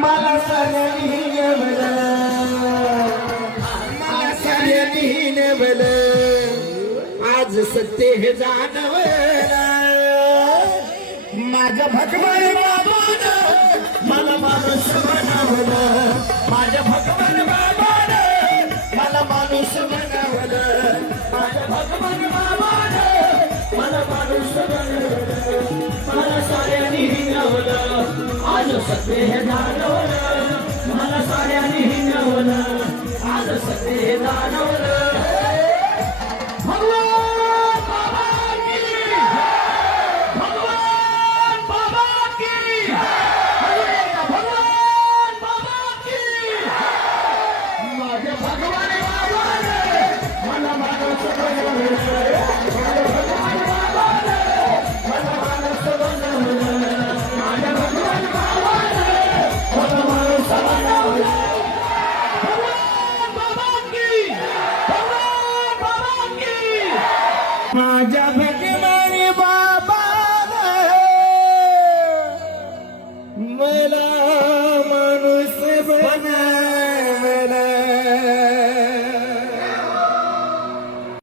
मला साऱ्यांनी नवलं, मला साऱ्यांनी नवलं, आज सत्य हे जाणवलं. माझ्या भगवान बाबानं मला माणूस बनवलं, माझ्या भगवान बाबानं मला माणूस बनवलं, माझ्या भगवान बाबानं मला माणूस बनवलं. मला साऱ्यांनी हिंगवलं, आज सत्य हे जाणवलं, मला साऱ्यांनी हिंगवलं, आज सत्य हे जाणवलं. भगवान बाबा की जय, भगवान बाबा की जय, भगवान बाबा की जय. माझ्या भगवान बाबाने मला माणूस बनवलं, माझ्या भगवान बाबाने मला माणूस बनवलं, माझ्या भगवान बाबाने मला माणूस बनवलं. भगवान बाबा की, भगवान बाबा की. माझ्या भगवान बाबाने मला माणूस बनवलं.